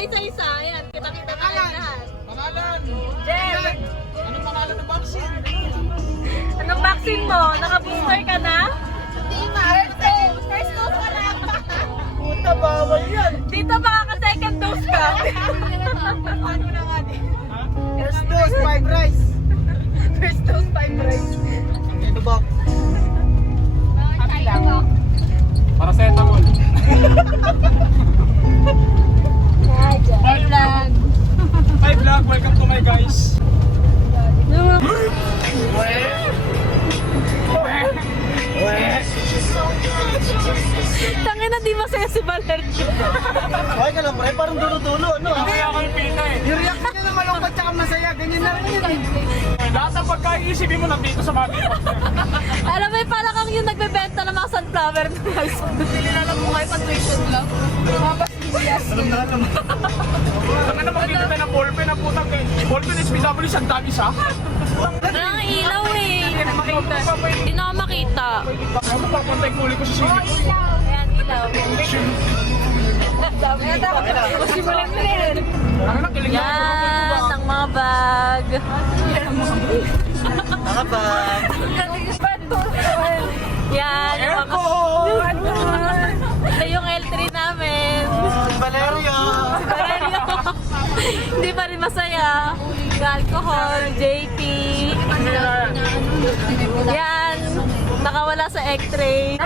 isa-isa. Ayan, kita-kita tayo lahat. Pangalan! Jen! Anong pangalan ng vaccine? Anong vaccine mo? Naka-booster ka na? Hindi nga, first dose pa lang. Puta, bawal yan! Dito baka ka-second dose ka. Ano na nga din. First dose, 5 rice! First dose, 5 rice. Ito ba? Paracetamol. Hi vlog. Hi vlog, welcome to my guys. Tangin na di masaya si Valerio. Okay ka lang pre, parang dulo-dulo, ano? Kaya ako yung pita eh. Yung reaction niya na malungkot tsaka masaya, ganyan na rin yun eh. Lahat ng pagkaisipin mo nandito sa mga Alam mo, parang kang yung nagbebenta ng mga sunflower ng high school. Nilala mo kayo pag tuition lang. Alam na alam. Saka na makita tayo ng ballpen na putang ballpen SPW siyang dami siya. Parang ilaw eh. Hindi na ako makita. Ako papunta yung huli ko sa swimming pool. Ayan, ilaw. Simulan mo na yan. Ano na, kilig na. Yan, ang mga bag. Nakabag. Yan, yung mga... Aircon! Ito yung L3 namin. Valerio! Valerio. Hindi pa rin masaya. Alcohol, JP. Yan, nakawala sa X-ray.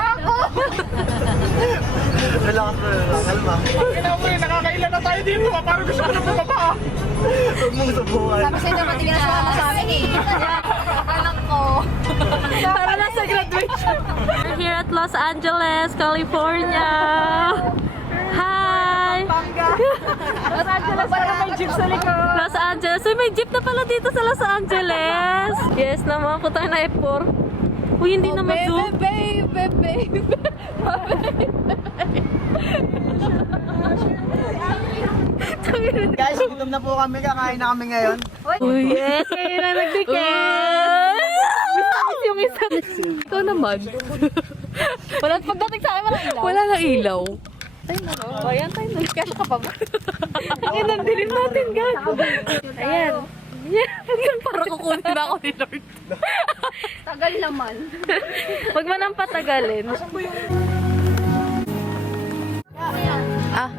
Relax bro, kalma. Kailangan mo nakakailan na tayo dito. Parang gusto ko na bumaba. Huwag mong subukan. Sabi sa'yo dapat hindi ka nasama sa amin eh. Anak ko. Para nasa graduation. We're here at Los Angeles, California. Hi! Los Angeles para may jeep sa likod. Los Angeles. Uy, may jeep na pala dito sa Los Angeles. Yes naman, punta tayo na F4. Uy, hindi naman zoom. Guys, gutom na po kami, kakain na kami ngayon. Uy, yes, kayo na nagdikit. Miss yung isa. Ikaw naman. Wala pagdating sa akin, walang ilaw. Wala nang ilaw. O, ayan tayo. Kaya ka pa ba? Ayan, nandilim natin, guys. Ayan. Yan, para kukunin na ako ni Lord. Tagal naman. Huwag mo nang patagalin. Ah,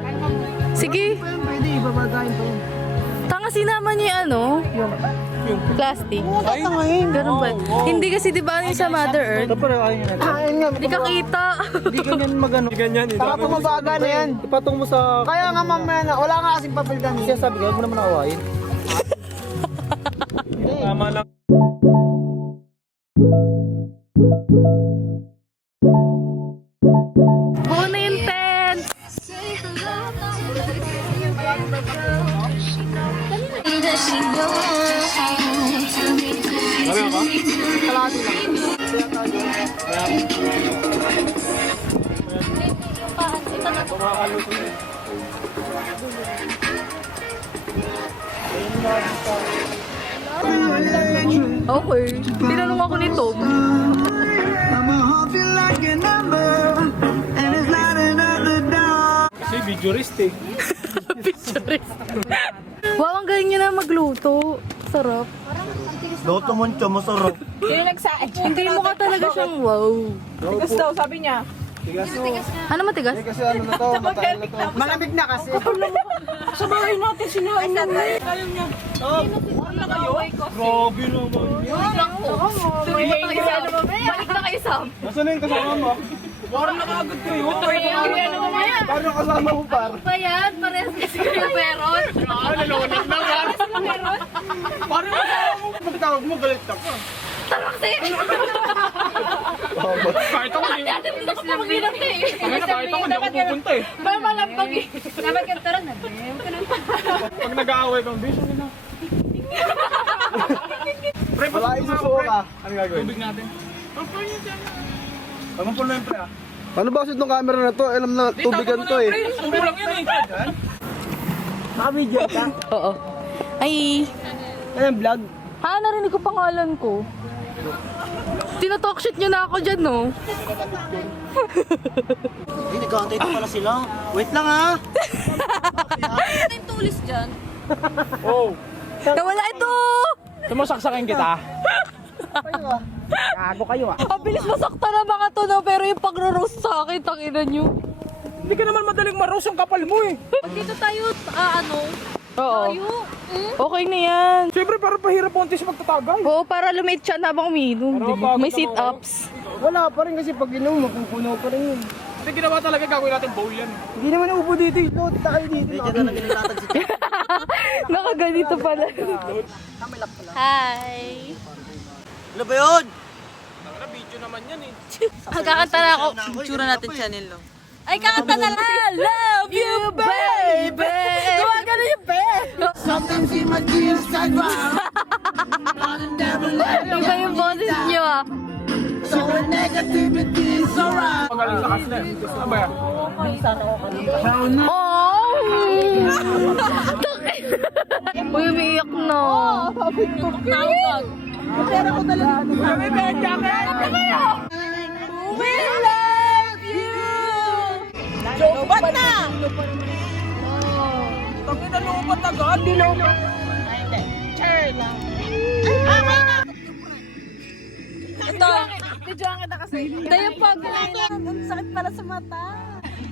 sige. Pwede, ibabagain pa yun. Tanga sinama niya yung ano? Yung plastic. Ay, tangahin. Ganun ba? Hindi kasi di ba yung sa Mother Earth? Ito pala kain natin. Ayun nga. Hindi ka kita. Hindi ganyan magano. Hindi ganyan. Saka pumabaga na yan. Ipatong mo sa... Kaya nga mamaya na, wala nga kasing papel dami. Siya sabi ka, huwag mo naman nakawain. Tama lang. Buo na yung tent. Sabi ka? Kalahati lang. Okay. Tinanong ako ni Tom. Kasi videorist eh. Picturist. Wow, ang galing niya na magluto. Sarap. Loto mo nyo, masarap. Sino nagsain? Hindi mo ka talaga siyang wow. Tigas daw, sabi niya. Ano matigas? Kasi ano na to, matagal na to. Malamig na kasi. Sa bahay natin sinain mo. Ayaw niya. Ano kayo? Grabe naman. Balik na kayo, Sam. Nasaan na yung kasama mo? Parang nakagad kayo. Ano mamaya? Parang kasama mo par. Pa yan, parehas kasi kayo Perot. Nalunod na nga. Parang kasama mo. Pagtawag mo, galit ka. Kahit ako hindi. Hindi ko pa mag-inat eh. Kahit ako hindi ako pupunta eh. Parang malambag eh. Dapat ka tara na. Pag nag-aaway kang biso nila. Pre, Wala isusuko ka. Ano gagawin? Tubig natin. Pagmampul mo yung pre ah. Ano ba kasi itong camera na to? Alam na tubigan to eh. Subo lang yan eh. Naka-video ka? Oo. Ay. Ano vlog? Ha, narinig ko pangalan ko. Tinatalkshit niyo na ako dyan, no? Hindi, nag-antay pala sila. Wait lang ah. tulis dyan? Oh, Nawala ito! sumasaksakin kita. Gago kayo ah. Ang bilis masakta na mga to, no? Pero yung pagro-roast sa akin, tangina nyo. Hindi ka naman madaling marus yung kapal mo eh. Pag dito tayo, Oo. tayo. Okay na yan. Siyempre parang pahirap konti sa magtatagay. Oo, para lumit siya habang umiinom. Pero Diba? bakit May ako? sit-ups. Wala pa rin kasi pag inom, mapupuno pa rin yun. Hindi ginawa talaga gagawin natin bowl yan. Hindi naman upo dito, ito, tayo dito. Hindi ka talaga nilatag si Nakaganito pala. Hi! Ano ba yun? Tara, video naman yan eh. Magkakanta na ako. Tsura natin channel, no? Ay, kakanta na lang! Love you, baby! Gawaga na yung Sometimes he might be a sidewalk. Iba yung boses nyo, ah. So when negativity is around. Magaling sa kasle. Ano ba yan? Oh! Uy, umiiyak na. Pera ko talaga. Kami ba yung jacket? We love you! Lobat na! Tangin na lupat agad. Hindi lupat. Ito. Bidyoan kita kasi. Dahil pag ang sakit pala sa mata.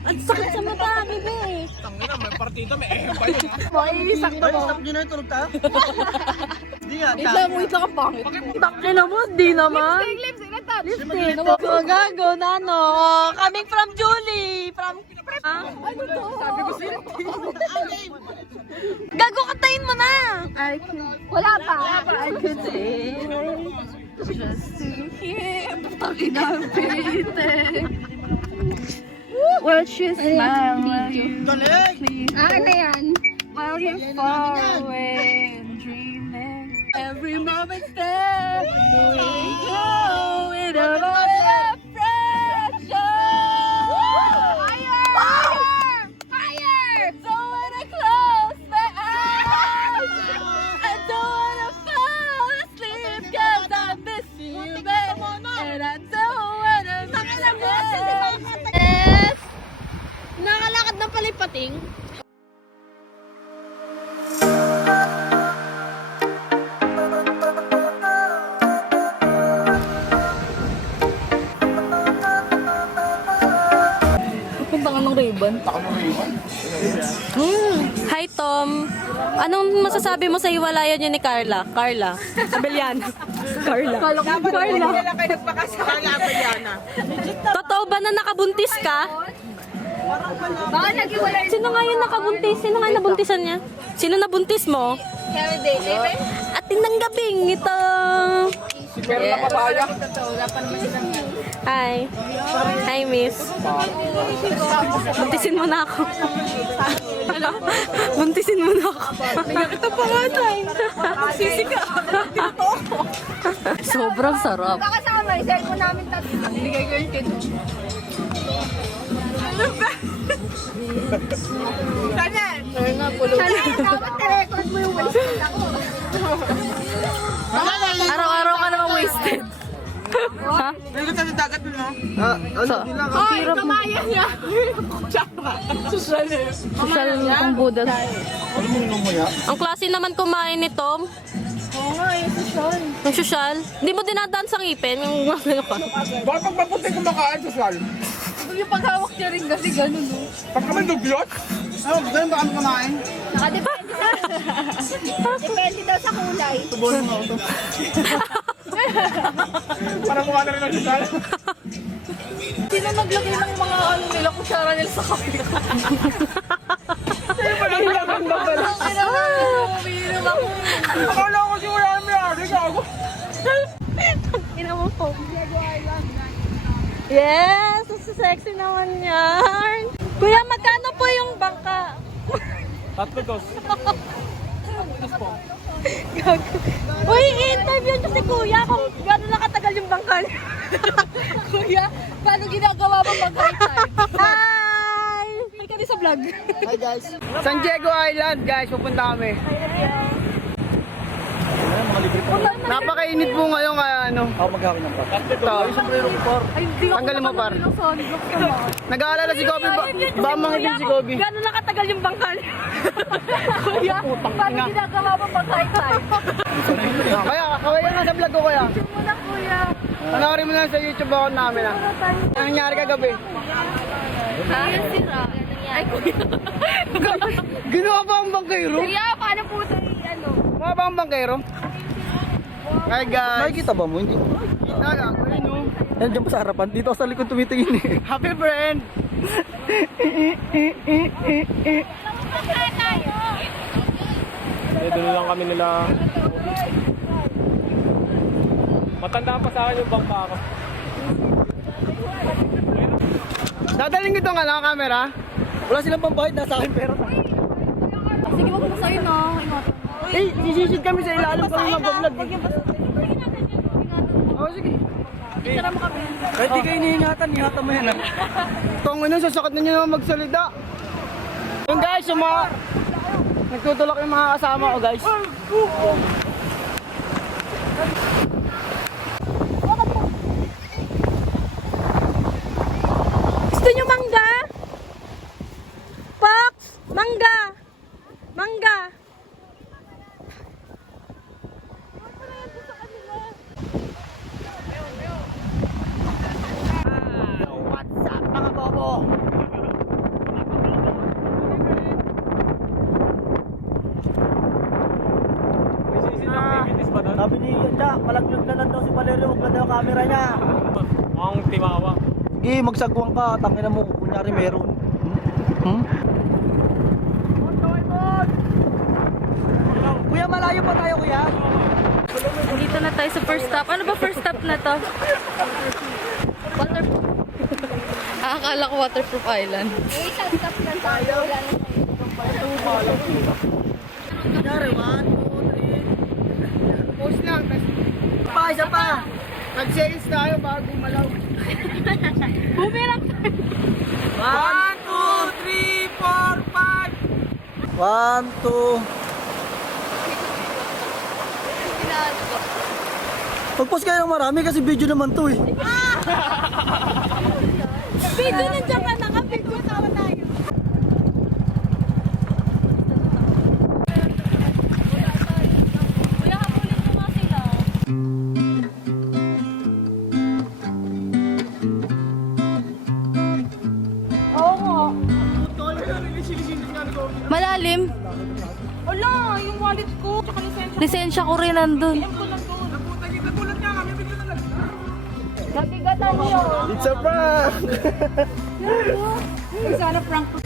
Ang sakit sa mata, bebe. Tangin na, may partida, may ehem pa yun. Makiisak na mo. Stop nyo na yung tulog tayo. Hindi nga. Wait lang ang pangit. Takin na mo, di naman. Lipstick. Gago na, no. Coming from Julie. From... Ha? Ano to? Sabi ko sila. Gago, kantayin mo na. Wala pa. I could say. Just to hear. Takin na ang Well, she smile while you Galing! while you're far away and dreaming. Every moment's there. Going over the pressure. Fire! Don't wanna close my eyes. I don't wanna fall asleep 'cause I miss you, babe. And I don't wanna miss you. Yes. Nakalakad ng palipating. Punta ka ng ribbon. Hi, Tom. Anong masasabi mo sa hiwalayan niyo ni Carla? Carla. Abeliana. Carla. Carla. Totoo ba na nakabuntis ka? Baka nag-iwalay. Sino nga yung nakabuntis? Sino nga yung nabuntisan niya? Sino nabuntis mo? At ng gabing ito. Pero napapaya. Hi. Hi, miss. Buntisin mo na ako. Ano? Buntisin mo na ako. Ito pa nga tayo. Sisika. Sobrang sarap. Kakasama, i-share ko namin tatlo. Bigay ko yung kid. Ano ba? Chanel! Chanel, dapat i-record mo yung waist ako. Araw-araw ka naman wasted. Ha? Naligot sa dagat mo, no? Ano, di lang. Ay, kamaya niya. Social kang budas. Ang klase naman kumain ni Tom. Oo nga, yung social. Yung social. Hindi mo dinadaan sa ngipin. Yung ano ka. Bakit pag mapunti kumakain sa sal? Yung paghawak niya rin kasi gano'n, no? Pag kami dugyot? Ano, ganun ba kami kumain? Nakadepende sa... Depende daw sa kulay. Tubuhan mo ako to. Parang mukha na rin ang sal. Sino naglagay ng mga ano nila, kutsara nila sa kape? Sa'yo pa lang laban na pala. Umiinom ako. Akala ko si wala may ari gago. Ina mo po. Yes! Sexy naman yan. Kuya, magkano po yung bangka? Tatlo dos. Uy, i-interview niyo si Kuya kung gano'n na katagal yung bangka niya. Kuya, paano ginagawa mo pag-high tide? Hi! May ka sa vlog. Hi guys. San Diego Island guys, pupunta kami. Napakainit po ngayon kaya ano. Ako maghahapon ng par. Ito. Ay, hindi ako Tanggalin mo, par. nakanood ng Sonic Block naman. Nag-aalala si Kobe, ba mangitin si Kobe. Gano'n na katagal yung bangka niya. Kuya, paano ginagawa mo pag high tide? Kaya, kawaya nga sa vlog ko kaya. Muna kuya. Panoorin mo na sa YouTube account namin ah. Ang nangyari kagabi. Ha? Sira. Ay, kuya. Ginawa pa ang bangkero? Kuya, paano po ito ano? Mga ba ang bangkero? Hi guys! Nakikita ba mo? Hindi. Kita lang. Yan dyan pa sa harapan. Dito ako sa likod tumitingin eh. Happy friend! Doon lang kami nila. Matanda pa sa akin yung bangka ko. Dadaling ito nga lang camera. Wala silang pambayad. Nasa akin pera. Sige, wag mo sa'yo na. Ingatan. Eh, sisisid kami sa ilalim kami mag-vlog. Oo, sige. Tara mo kami. Kahit di kayo iniingatan, ingatan mo yan ah. Itong ano, sasakit na nyo naman magsalita. Yung guys, yung mga... Nagtutulak yung mga kasama ko guys. Gusto nyo mangga? Pox! Mangga! Mangga! What's up mga bobo? May sisid ng activities ba doon? Sabi ni Yanda, malaglag na lang daw si Valerio, huwag lang daw yung camera niya. Mukhang timawa. Sige, magsagwang ka, tangina mo, kunyari meron. Kuya, malayo pa tayo kuya. Andito na tayo sa first stop. Ano ba first stop na to? Waterproof. Akala ko waterproof island. Eh, isang stop lang tayo. Wala na tayo. Kunyari, 1, 2, 3. Post lang, pa, isa pa. Nag-sales tayo bago malaw. Bumirang 1, 2, 3, 4, 5. 1, 2. Pag-post kayo ng marami kasi video naman to eh. Video nandiyan ka na. Video tawa tayo. Kuya, habulin mo nga sila. Oo nga. Malalim. Wala, yung wallet ko. Tsaka lisensya. Lisensya ko rin nandun. Nabigatan niyo. It's a prank! Sana prank ko.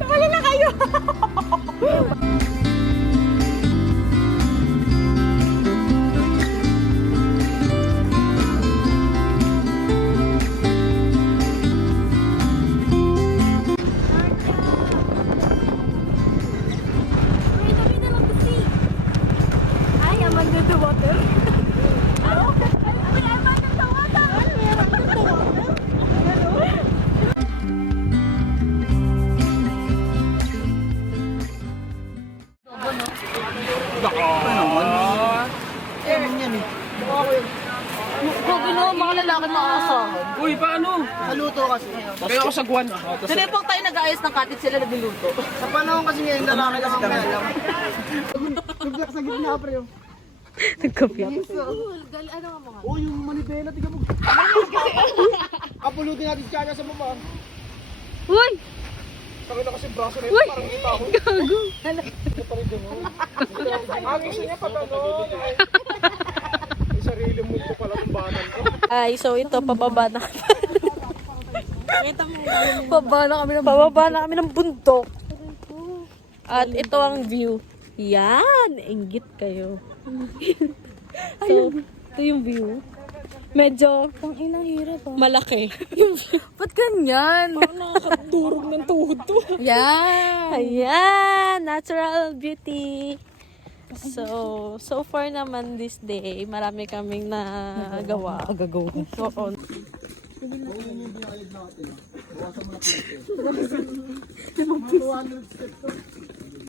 Wala na kayo. Ay, I'm under the water. Ay, I'm under the water. I'm under the water. Grabe no, mga lalaki makakasahan. Uy, paano? Naluto kasi. Kaya ako sagwan. Kasi pag tayo nag-ayos ng katit sila nagluluto. Sa panahon kasi ngayon, lalaki kasi kami alam. Nagbiyak sa gitna, pre. Nagkapya. Oh, yung manibela, tiga mo. Apulutin natin siya sa baba. Uy! Sakit na kasi braso na ito, parang kita ako. Gago! Ah, gusto niya pa gano'n. May sarili mo ko pala ng banan ko. Ay, so ito, pababa na kami. Pababa na kami ng bundok. At ito ang view. Yan! Inggit kayo. So, ito yung view. Medyo malaki. Ba't ganyan? Nakakadurog ng tuhod to. Yan! Ayan! Natural beauty. So far naman this day, marami kaming nagawa. Oo.